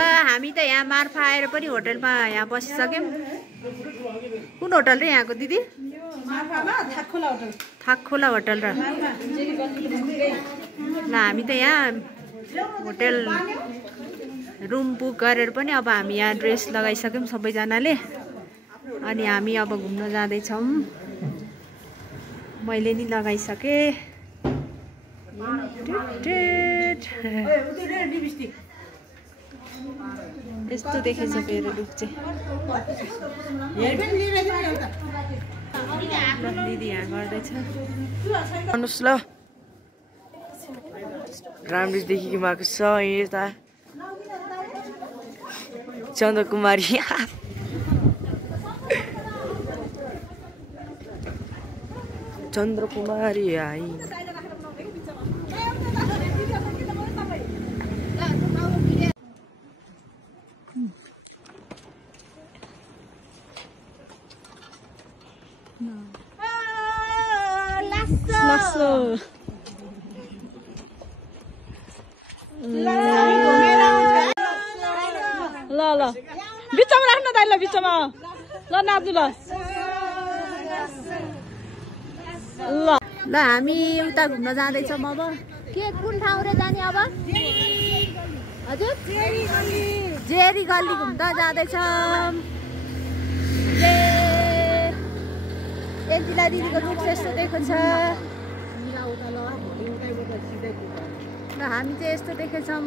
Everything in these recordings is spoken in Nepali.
हामी त यहाँ मार्फा आएर पनि होटलमा यहाँ बसिसक्यौँ। कुन होटल रे यहाँको दिदी? थाकखोला होटल र ल हामी त यहाँ होटल रुम बुक गरेर पनि अब हामी यहाँ ड्रेस लगाइसक्यौँ सबैजनाले। अनि हामी अब घुम्न जाँदैछौँ। मैले नि लगाइसकेँ। यस्तो देखेछ मेरो लुक चाहिँ। दिदी यहाँ गर्दैछ। भन्नुहोस् ल राम्रोदेखि आएको छ यता चन्द्रकुमारी। चन्द्रकुमारी आई। ल ल बिचमा राख्न दाइ, ल बिचमा ल नाच्नु ल। ल हामी उता घुम्न जाँदैछौँ अब। के कुन ठाउँ रे जाने अब? हजुर जेरी गल्ली घुम्न जाँदैछौँ। एन्जिला दिदीको लुक यस्तो देखेको छ। ल हामी चाहिँ यस्तो देखेछौँ।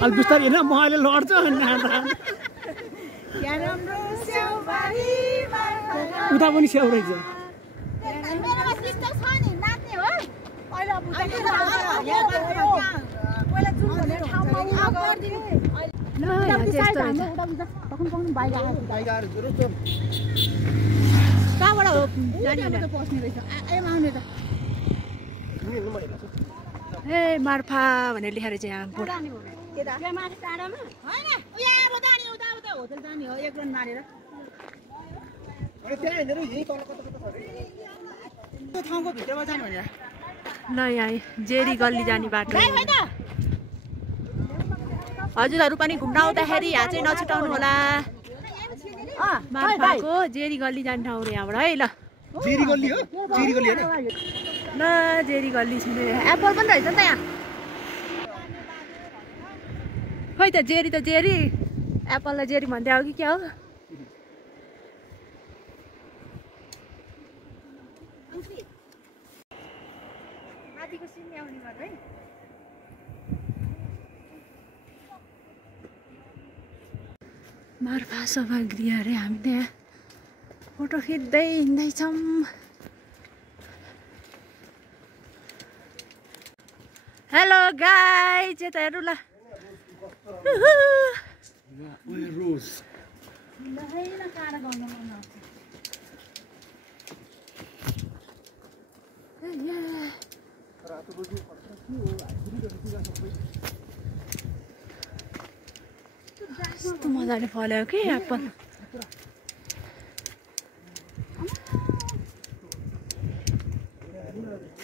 अलि बिस्तारै होइन, म अहिले लड्छु। उता पनि स्याउ रहेछ। कहाँबाट हो ए मार्फा भनेर लेखेर चाहिँ यहाँ ल यहाँ जेरी गल्ली जाने बाटो। हजुरहरू पनि घुम्न आउँदाखेरि यहाँ चाहिँ नछुटाउनु होला। मार्फाको जेरी गल्ली जाने ठाउँ रे यहाँबाट है। ल जेरी गल्ली हो, जेरी गल्ली होइन। ल जेरी गल्ली छ। एप्पल पनि रहेछ नि त यहाँ। खै त जेरी त जेरी, एप्पललाई जेरी भन्दै हो कि क्या हो? मार्फा सभागृह अरे। हामी त यहाँ फोटो खिच्दै हिँड्दैछौँ। हेलो गाइज, यता हेर्नु ल। कस्तो मजाले फल्यो कि एप्पल।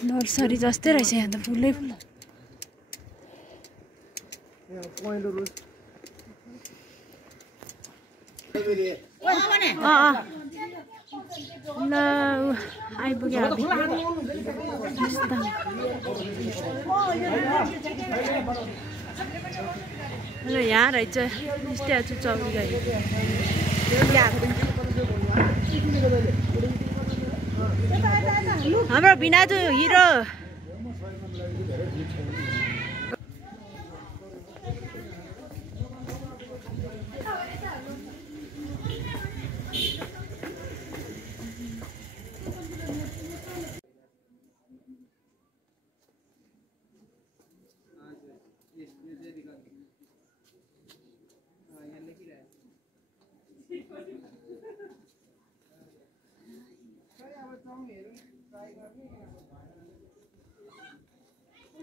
नर्सरी जस्तै रहेछ यहाँ त, फुलै फुल। ल आइपुग्यो हामी। ल यहाँ रहेछ स्ट्याचु चौरी। हाम्रो भिनाजु हिरो।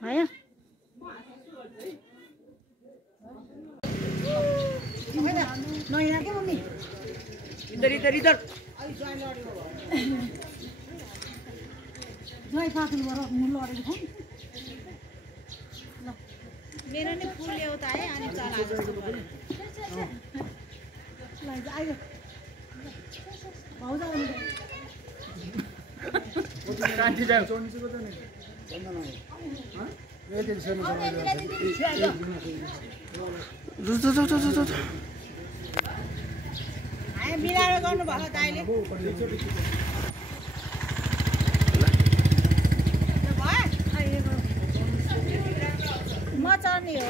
आयो इधर इधर इधर मेरो नि फुल एउटा है अनि चला जस्तो भयो कान्ति जाऊ मिलाएर गर्नु भएको दाइले म चढ्ने हो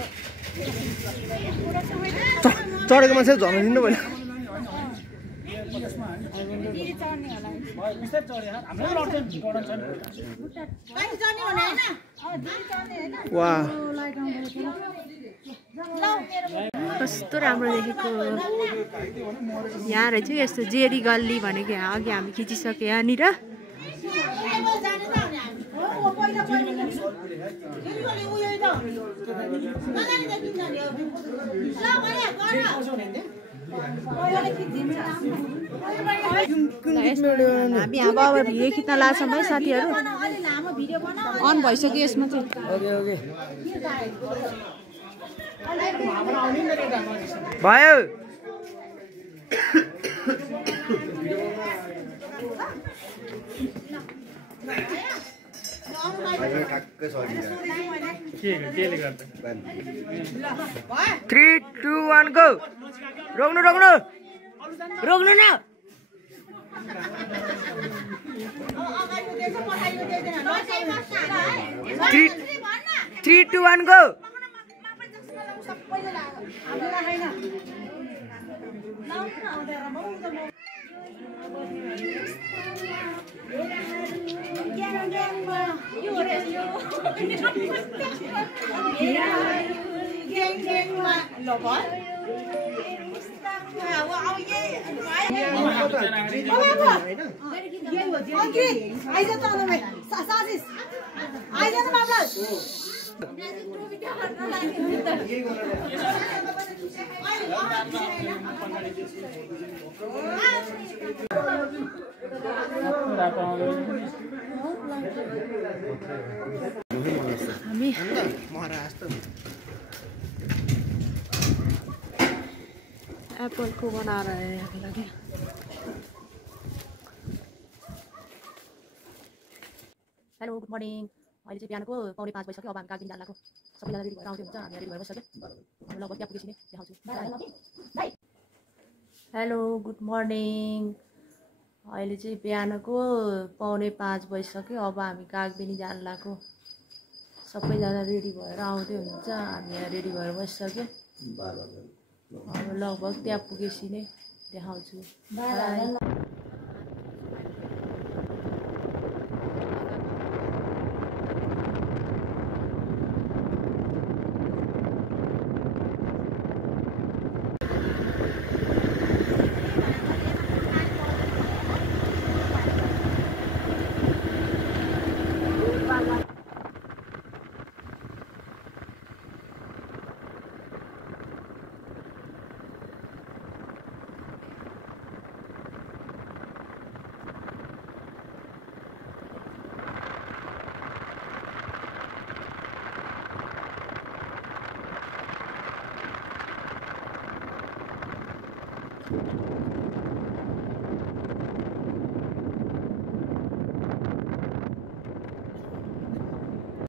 चढेको मान्छे झर्न दिनु भयो वाह कस्तो राम्रो देखेको यहाँ रहेछ यस्तो जेरी गल्ली भनेको यहाँ अघि हामी खिचिसक्यो यहाँनिर हामी अब भिडियो खिच्न लाग्छौँ है साथीहरू अन भइसक्यो यसमा चाहिँ भयो थ्री टू वन गो रोक्नु रोक्नु रोक्नु न थ्री टू वन गो हामी एप्पलको बनाएर हेरेको लागि हेलो गुड मर्निङ अहिले चाहिँ बिहानको 4:45 भइसक्यो अब हामी कागदिन जान लाग्यो सबैजना रेडी भएर आउँदै हुन्छ हामी रेडी भएर बसिसक्यो हामी लगभग त्यहाँ पुगेपछि नै देखाउँछु हेलो गुड मर्निङ अहिले चाहिँ बिहानको 4:45 भइसक्यो अब हामी कागबेनी जान लाग्यो सबैजना रेडी भएर आउँदै हुन्छ हामी यहाँ रेडी भएर बसिसक्यो अब लगभग त्यहाँ पुगेपछि नै देखाउँछु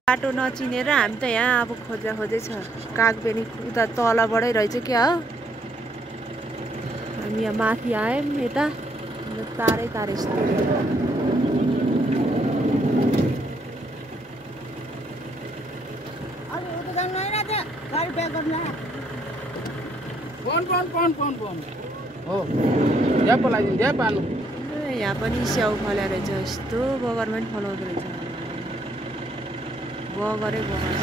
बाटो नचिनेर हामी त यहाँ अब खोज्दै छ कागबेनी उता तलबाटै रहेछ क्या हो हामी यहाँ माथि आयौँ यता तारै तारै यहाँ पनि स्याउ फल्या रहेछ यस्तो बगरमा पनि फलाउँदो रहेछ बगरै बगर छ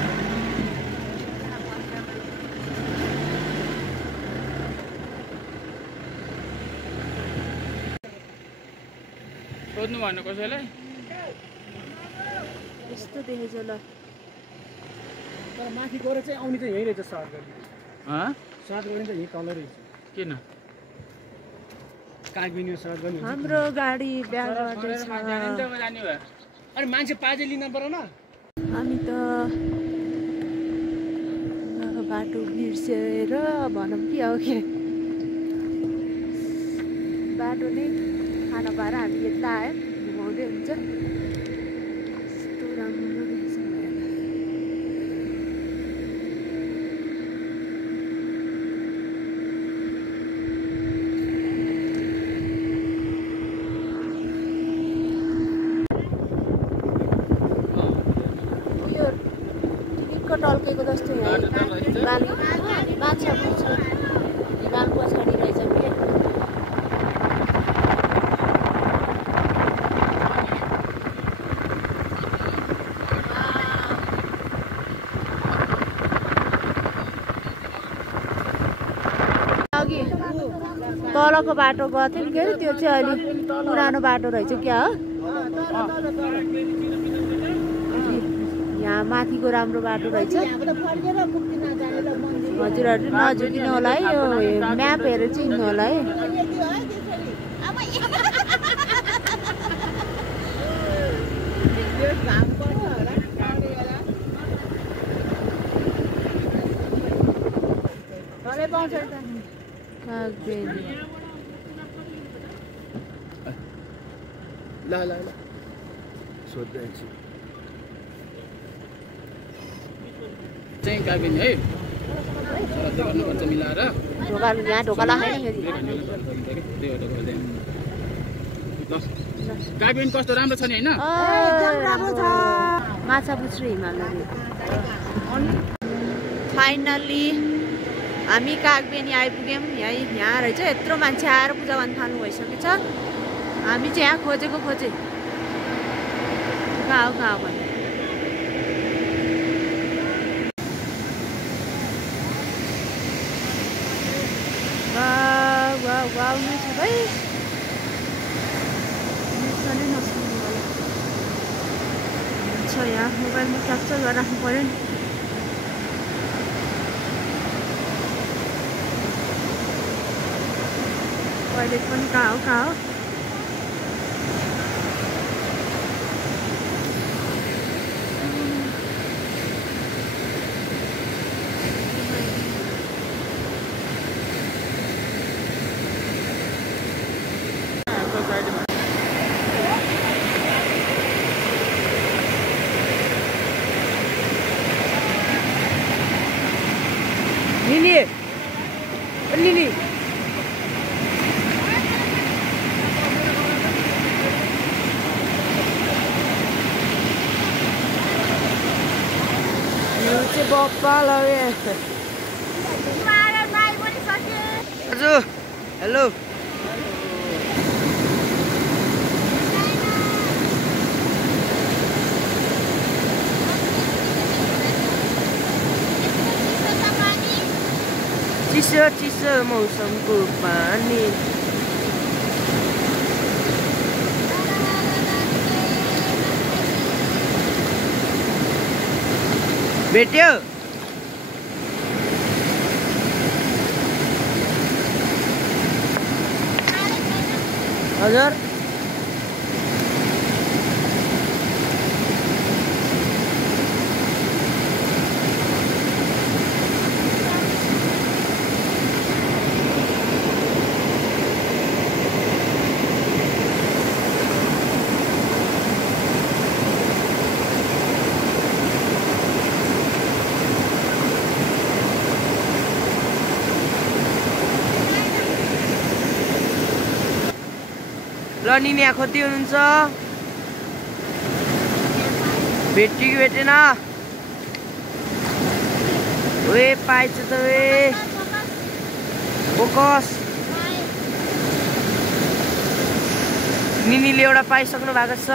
सोध्नु भन्नु कसैलाई यस्तो देखेछ ल तर माथि गएर चाहिँ आउने चाहिँ यही रहेछ सर्ट गर्ने सर्ट गर्ने चाहिँ यही तल रहेछ किन कागबिनी सर्ट गर्ने हाम्रो गाडी ब्यागबाट अरे मान्छे पाजे लिन परेन हामी त बाटो बिर्सेर भनौँ कि अब के बाटो नै खाना पाएर हामी यता आयो घुमाउँदै हुन्छ यस्तो राम्रो रहेछ यो टिकट टल्केको जस्तो माछा पुग्छ हिमाल पछाडि रहेछ कि अघि तलको बाटो गएको थियो नि के अरे त्यो चाहिँ अहिले पुरानो बाटो रहेछ क्या हो यहाँ माथिको राम्रो बाटो रहेछ हजुरहरू नझुकिनु होला है यो म्याप हेरेर चाहिँ हिँड्नु होला है ल ल ल सोध्दै छु चाहिँ कागबिनी है गर्नुपर्छ मिलाएर ढोका यहाँ ढोका लाग्दैन कागबिनी कस्तो राम्रो छ नि होइन माछा पुच्छ्रे हिमाल फाइनल्ली हामी कागबेनी आइपुग्यौँ यहाँ रहेछ यत्रो मान्छे आएर पूजा गर्न थाल्नु भइसकेछ हामी चाहिँ यहाँ खोजेको खोजे कहाँ हो भने वाउ नै छ भाइ नै नसुन्नु होला हुन्छ यहाँ मोबाइलमा क्याप्चर गरेर राख्नु पऱ्यो नि टोइलेट पनि कहाँ हो lily Papa lah ya. Aduh, hello. चिसो मौसमको पानी भेट्यो हजुर ल निनी यहाँ खोज्दै हुनुहुन्छ भेट्यो कि भेटेन ओए पाइछ त ओए फोकस निनीले एउटा पाइसक्नु भएको छ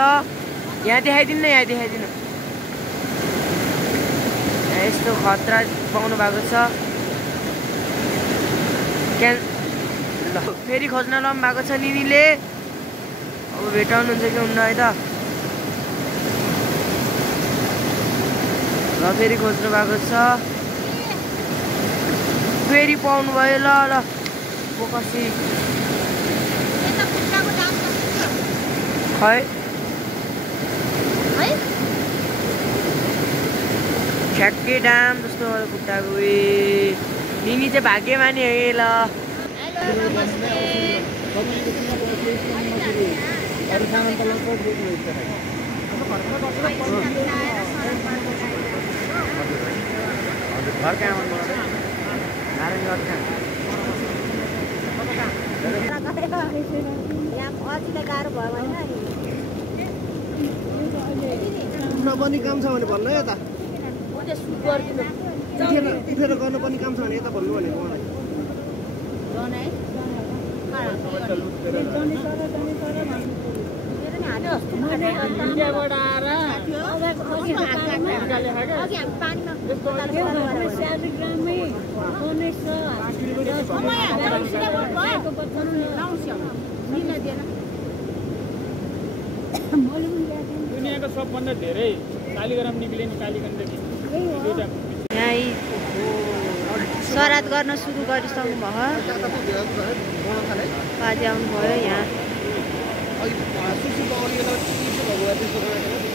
यहाँ देखाइदिनु न यहाँ देखाइदिनु यस्तो खतरा पाउनु भएको छ ल फेरि खोज्न लाउनु भएको छ निनीले अब भेटाउनुहुन्छ कि हुन्न है त ल फेरि खोज्नु भएको छ, फेरि पाउनु भयो। ल ल बोकसी खै ठ्याक्कै दाम जस्तो खुट्टाको। निनी चाहिँ भाग्यमानी है। ल गाह्रो भयो भने पनि काम छ भने भन्नु यता उठेर गर्नुपर्ने काम छ भने यता भन्नु भनेको मलाई। दुनियाँको सबभन्दा धेरै कालीग्राम निक्ले नि कालीगण्डकी यहाँ श्राद्ध गर्न सुरु गरिसक्नु भयो। बाजे आउनुभयो यहाँ।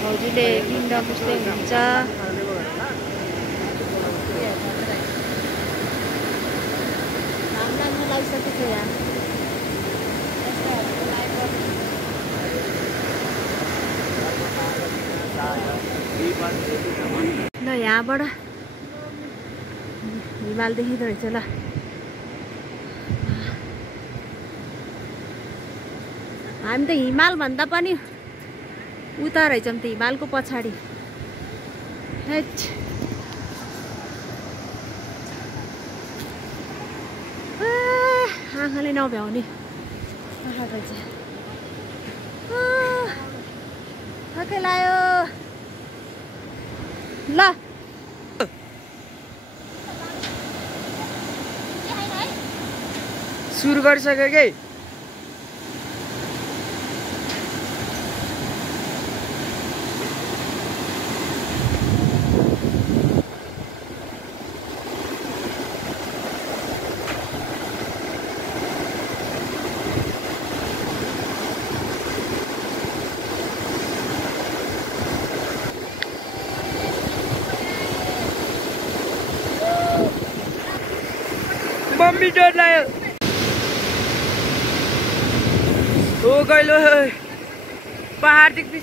भाउजूले किङडम पुस्दै हुनुहुन्छ। लागिसकेको छ यहाँ। ल यहाँबाट हिमाल देखिँदो रहेछ। ल हामी त हिमाल भन्दा पनि उता रहेछौँ त हिमालको पछाडि। आँखाले नभ्याउने रहेछ। थकै लाग्यो। ल सुरु गरिसक्यो कि मम्मी डर लाग्यो। ओ गइलो पहाडदेखि